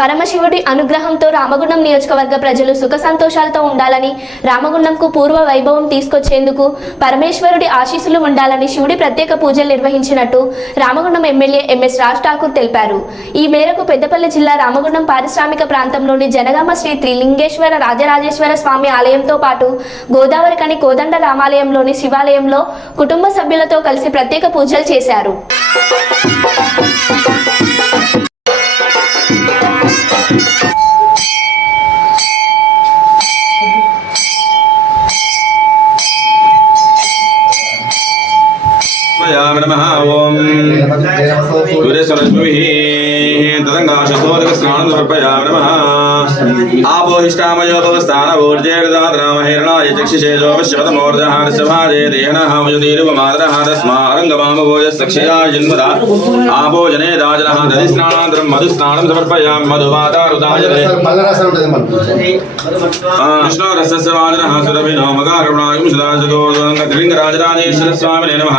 పరమశివుడి అనుగ్రహంతో రామగుండం నియోజకవర్గ ప్రజలు సుఖ సంతోషాలతో ఉండాలని రామగుండంకు పూర్వ వైభవం తీసుకొచ్చేందుకు పరమేశ్వరుడి ఆశీస్సులు ఉండాలని శివుడి ప్రత్యేక పూజలు నిర్వహించినట్టు రామగుండం ఎమ్మెల్యే ఎంఎస్ రాజ్ ఠాకూర్ తెలిపారు. ఈ మేరకు పెద్దపల్లి జిల్లా రామగుండం పారిశ్రామిక ప్రాంతంలోని జనగామ శ్రీ త్రిలింగేశ్వర రాజరాజేశ్వర స్వామి ఆలయంతో పాటు గోదావరి కని కోదండ రామాలయంలోని శివాలయంలో కుటుంబ సభ్యులతో కలిసి ప్రత్యేక పూజలు చేశారు. శ్రీరామ నమ ఓం సూర్యస్వరశ్మి తదంగాశతోరక స్నానం సమర్పయామ నమ ఆపోహిష్టామయో భవ స్థానభూర్జేర్దాద్రామహిరణాయ చక్షిషేజోపశ్యతమోర్జహారసభాజే దేహనహామయుదీరువమాదరహ తస్మారంగమామభోజ సక్షయా జన్మదా ఆపోజనే రాజనః దది స్నానానంతరం మధు స్నానం సమర్పయామి మధువాదారుదాయనే కృష్ణరసస్య వాజనః సురభినో మగారుణాయం సదాశతో లింగరాజరాజేశ్వర నమః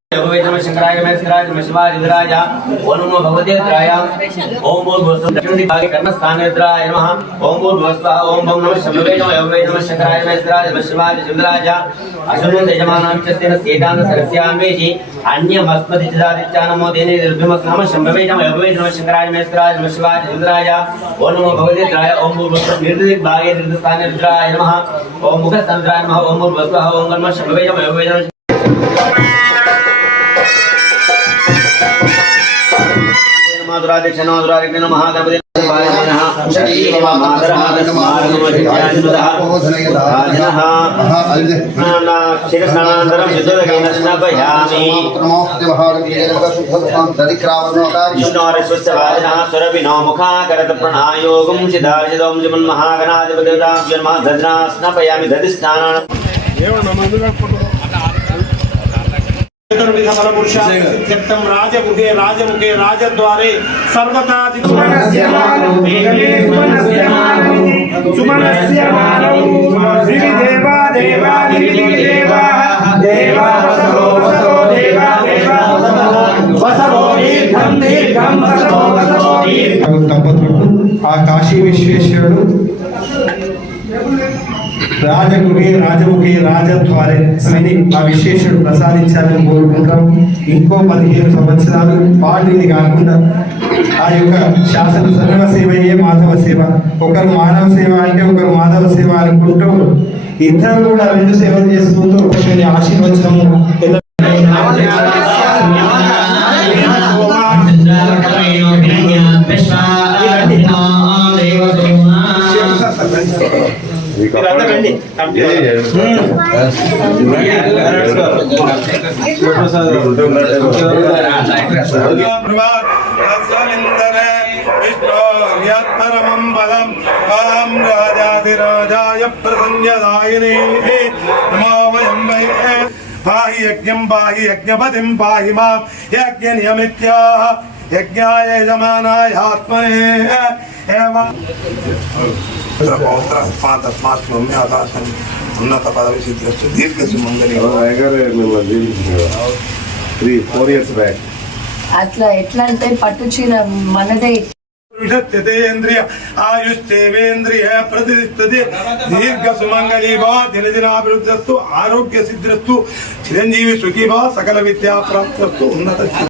शंकराय में शिवाय इंद्राय ओम नमो भगवते इंद्राय ओम बोल भस्म दक्षिण भागे कर्म स्थान इंद्राय नमः। ओम बोल भस्म ओम भम नमः। शंभवे नमः योगे नमः शंकराय में शंकराय में शिवाय इंद्राय अशुन तेजमानां च तेन सेदान सरस्यान्वेजी अन्य मस्मति चिदादित्या नमो। देने निर्भमस नमः शंभवे नमः योगे नमः शंकराय में शंकराय में शिवाय इंद्राय ओम नमो भगवते इंद्राय ओम बोल भस्म निर्दिक भागे निर्दिक स्थान इंद्राय नमः ओम मुख संद्राय नमः ओम बोल भस्म ओम नमः शंभवे नमः योगे नमः। माधुराध्यक्ष माधुराध्यक्ष महागणपति शिरस्नानन्तरं युद्धगेन स्नापयामि विष्णोरस्वस्य वाजिनः सुरभिनो मुखाकरत प्रणायोगं सिद्धार्जितों जन्महागणाधिपतितां जन्मा दध्ना स्नापयामि दधिस्नानान् చతుర్విధ ఫలపురుషార్థం రాజముఖే రాజముఖే రాజద్వారే సర్వతా ఆ కాశీ విశ్వేశ్వరుడు రాజగుహే రాజముఖి రాజద్వారే అని ఆ విశ్వేశ్వరుడు ప్రసాదించాలని కోరుకుంటాం ఇంకో పదిహేను సంవత్సరాలు పాటు కాకుండా ఆ యొక్క శాసన సర్వ సేవయే మాధవ సేవ. ఒకరు మానవ సేవ అంటే ఒకరు మాధవ సేవ అనుకుంటూ ఇద్దరు కూడా రెండు సేవలు చేసుకుంటూ ఒకరిని ఆశీర్వచనము विष्णोर्यत्परमं बलं वां राजाधिराजाय प्रसञ्जदायिने नमो वयं वै पाहि यज्ञं पाहि यज्ञपतिं पाहि माँ। ఏవ ఉన్నత పదవి సిద్ధిరస్తు దీర్ఘ సుమంగళి త్రీ ఫోర్ ఇయర్స్ బ్యాక్ అట్లా ఎట్లా అంటే పట్టు చీర మనదే. విషత్యతేంద్రియ ఆయుష్ేవేంద్రియ ప్రతిష్టతి దీర్ఘ సుమంగళీ వా దినదినాభివృద్ధస్తు ఆరోగ్య సిద్ధిరస్తు చిరంజీవి సుఖీ వా సకల విద్యా ప్రాప్తస్తు ఉన్నత